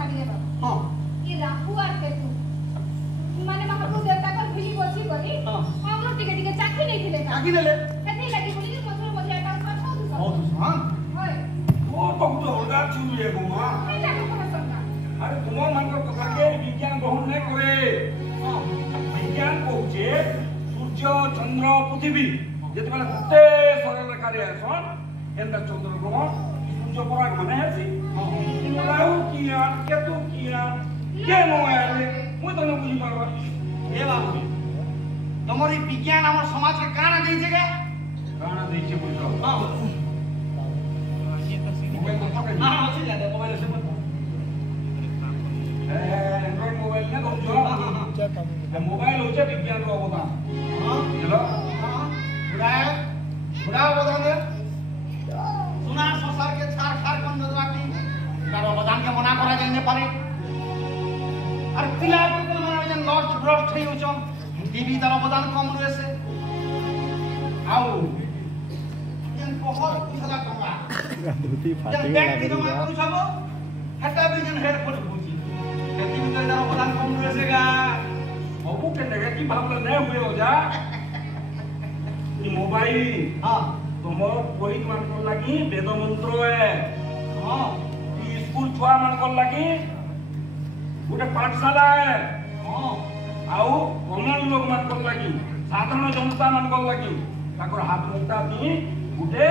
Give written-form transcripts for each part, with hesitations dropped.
खाली बाबा हां ई राहु आते तू माने महाप्रभु देवता को भिली बसी करी हमरो टिके टिके चाखी नहीं थिले चाखी देले एथि लागि बोली कि मधुर मधुर एटा खाऊ तू हां तू हां होय ओ बहुत होगा चुए गोमा एटा को संगा अरे तुमर मन को कथा के विज्ञान ग्रहण नहीं करे विज्ञान कहूचे सूर्य चंद्र पृथ्वी जेते माने गुटे सरल कार्य आसन एंदा चंद्र ग्रहण सूर्य पराग माने हेसी राहु किया केतु किया के नो आले मु तो न बुझी पारबा ए बाबू तमरी विज्ञान हमर समाज के काना देई जगे काना देई छे बुझो हां मोबाइल तो थके हां अच्छी जाते मोबाइल से मत एंड्रॉइड मोबाइल ने कहूचो मोबाइल होचे विज्ञान रो अवदान हां चलो हां बुढ़ा अवदान दे सुना संसार के छार खार कोन ददवाटी तार अवदान के मना करा जाय ने पारे अरे पिला को मना जन नॉर्थ ब्रस्ट થઈ होचो टीवी तार अवदान कम रहे से आओ जन बहुत कुछला कमा धोती फाटी जन बैग जमा करू छबो हटा भी जन हेडफोन बुझी टीवी तार अवदान कम रहे से गा बाबू के नेगेटिव भावना नहीं हुए हो जा ये मोबाइल हां तुमर कोई मान को लगी वेद मंत्र है हां ई स्कूल छुआ मान को लगी गोटे पाठशाला है हां आउ कॉमन लोग मान को लगी साधारण जनता मान को लगी ताकर हाथ मुक्ता भी गोटे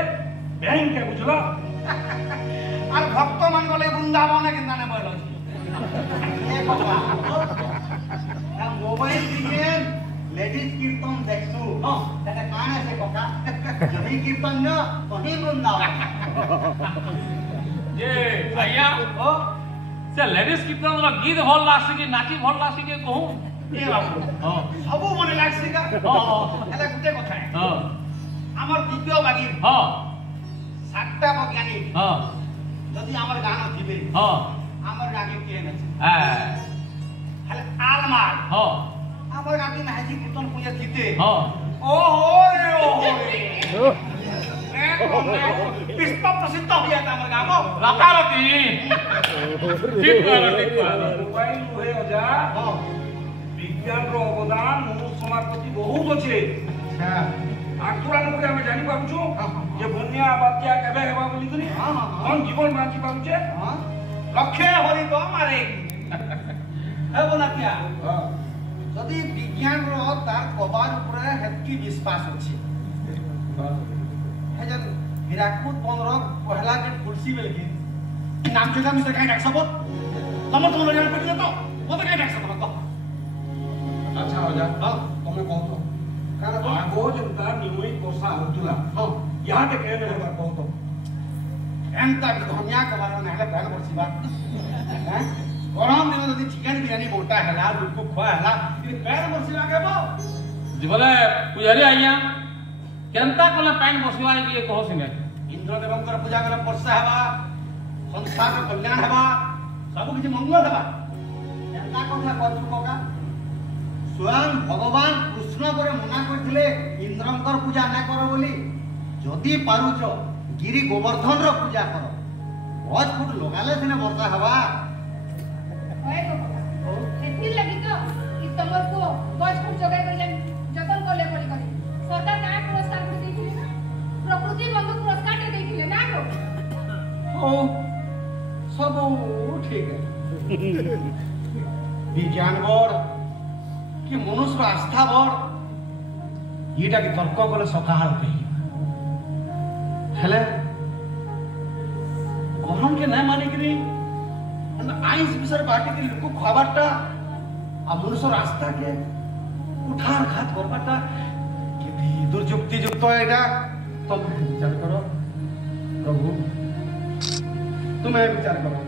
बैंक है बुझलो আর ভক্ত মান গলে বৃন্দাবনে কেন না বল এ কথা না মোবাইল দিয়ে লেডিস কীর্তন দেখছু এটা কান আছে কথা যদি কীর্তন ন কহি বৃন্দাবন ये भैया ও से लेडीज कीर्तन रो गीत भल लासी के नाची भल लासी के कहूं এ বাবু हां সবু মনে লাগছে কা এটা গুটে কথা हां আমার দ্বিতীয় বাগির हां সাতটা বৈজ্ঞানিক हां যদি আমার গান দিবে हां আমার গানে কে নাচে हां হলে আলমার हां আমার গানে নাচি কীর্তন পুজো দিতে हां ओहो रे विश्व प्रसिद्ध हो गया था हमारे गांव रातारती ठीक करो मोबाइल हुए हो जा विज्ञान रो अवदान मनुष्य समाज प्रति बहुत अच्छे अच्छा आखुरा न हम जानि पाबुछु जे बन्या बात्या केबे हेबा बोली करी हम जीवन बांची पाबुचे हां लक्ष्य हरि को मारे है बोला क्या যদি বিজ্ঞান रो तार कबार ऊपर हेतकी विश्वास अछि है जन हिराकुद 15 पहला के कुर्सी में लगी नाम जगह मिस्टर काय डाक सबत तुम जान पे तो वो तो काय डाक सबत अच्छा हो जा तुमने कहो तो कारण आगो जनता निमई कोसा होतुला हां यहां ते कहने हेबा कहो तो एंता भी धनिया कबार ना है पैन बरसीबा हैं गरम दिन যদি চিকেন বিরিয়ানি মোটা হেলা লুকু খোয়া হেলা ই पैन बरसीबा के बो बोले पुजारी आइया केनता कोला पैन बसवा के कहो सिने इंद्र देवंकर पूजा करे वर्षा हेबा संसार में कल्याण हेबा सब किछि मंगल हेबा एंता कथा कहछु कोका स्वयं भगवान कृष्ण करे मना करथिले इंद्रंकर पूजा ना करो बोली जदी पारुछ गिरी गोवर्धन रो पूजा करो बहुत फुट लगाले सिने वर्षा हेबा होय बाबा एथि लागि तो कि तमर को गछ फुट जगाई करले जतन करले पड़ी करी सरकार काय पुरस्कार को देथिले ना प्रकृति बंधु पुरस्कार दे देथिले ना रो ओ सब ठीक है विज्ञान बड़ कि मनुष्य आस्था बड़ येटा के तर्क कले सकाल पे हेले गहन के ना माने कि आइंस विषय बाटी के लोक खबारटा आ मनुष्य आस्था के उठार घात करबाटा कि दुर्जुक्ति युक्त एटा तुम विचार करो प्रभु तुम्हें विचार करो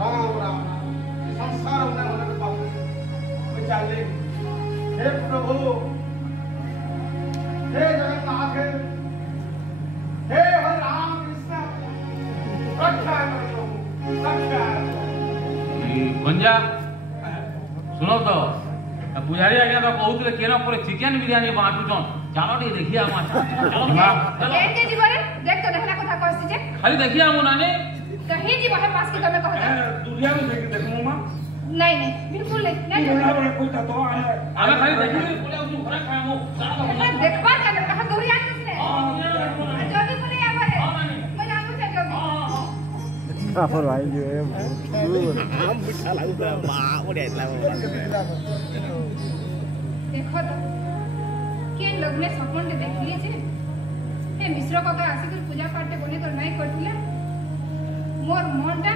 राम राम संसार होने होने के बाबू विचार ले हे प्रभु हे जगन्नाथ हे राम कृष्ण रक्षा करो रक्षा गंजा सुनो तो पुजारी आज्ञा तो कहूले केन पर चिकेन बिरयानी बांटुछन चलो टी देखिया हम चलो चलो एन के जीवरे देख तो देखला कथा कहसी जे खाली देखिया हम नानी कहीं जी वहां पास के तमे कहता दुनिया में देखो मां नहीं नहीं बिल्कुल नहीं नहीं ये बड़ा कोई तो है आवे खाली देखि बोले तू घरे खामो देखबा का कहा दूरिया किसने जल्दी करे आ बारे मैं जानू चाहिए जल्दी काफर भाई जो है हम बिठा लागू पूरा मां ओडे आइला देखो तो के लग्ने सपन के देखली जे हे मिश्र काका आसी कर पूजा पाठ बने कर नहीं करथिले मोर मनटा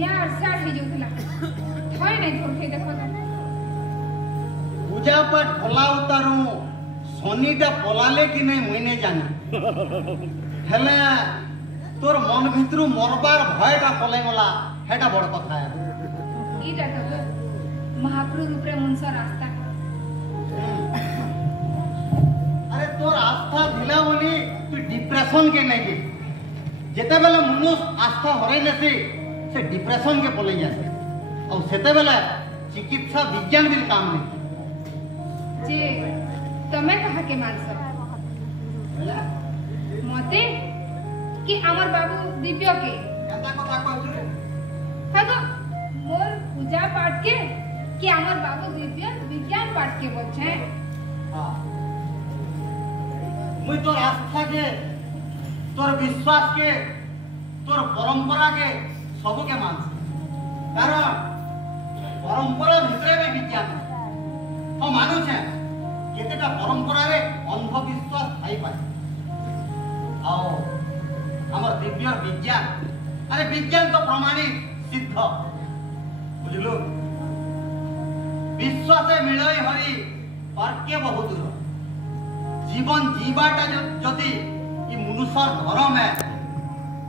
यार साथ ही जोतला होय नहीं धोखे देखो तो पूजा पाठ भला उतारू शनिटा पलाले कि नहीं मुई जानी हेले तोर मन भितरू मरबार भयटा पलाई गला हेटा बड़ कथा है ई जातो महाप्रभु रूपरे मनसा रास्ता अरे तोर आस्था धिला बोली तू डिप्रेशन के नहीं जेते बेले मनुष्य आस्था हरै लेसी से डिप्रेशन के पलाई जाते और सेते बेले चिकित्सा विज्ञान भी काम नहीं जे तमे कहा के मानस मते कि हमर बाबू दिव्य के केता कथा कहछु रे हगो मोर पूजा पाठ के कि हमर बाबू दिव्य विज्ञान पाठ के बच्चे हां मुई तोर आस्था के तोर विश्वास के तोर परंपरा के सब के मानस कारण परंपरा भितरे भी विज्ञान तो मानु छे केतेटा परंपरा रे अंधविश्वास थाई पाए आओ हमर दिव्य विज्ञान अरे विज्ञान तो प्रमाणित सिद्ध बुझलो विश्वासे मिलय हरि पार्के बहुत दूर जीवन जीवाटा जदि ई मनुष्यर धर्म है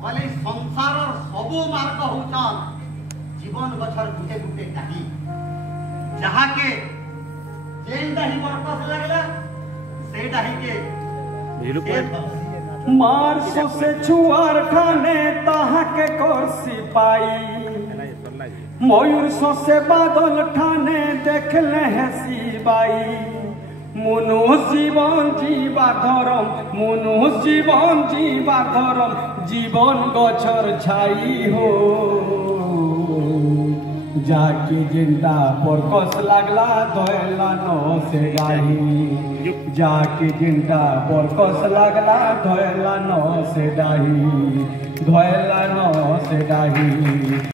बोले संसार सबु मार्ग होछन जीवन गछर गुटे गुटे डाही जहा के जेन डाही बरकस लागला से डाही के मार से छुआर ठाने ताहा के करसी पाई मयूर से बादल ठाने देखले हसी बाई मनु जीवन जीवा धरम मनु जीवन जीवा धरम जीवन गछर छाई हो जाके जिंदा परकस लागला धोयला न से डाही जाके जिंदा परकस लागला धोयला न से डाही धोयला न से डाही।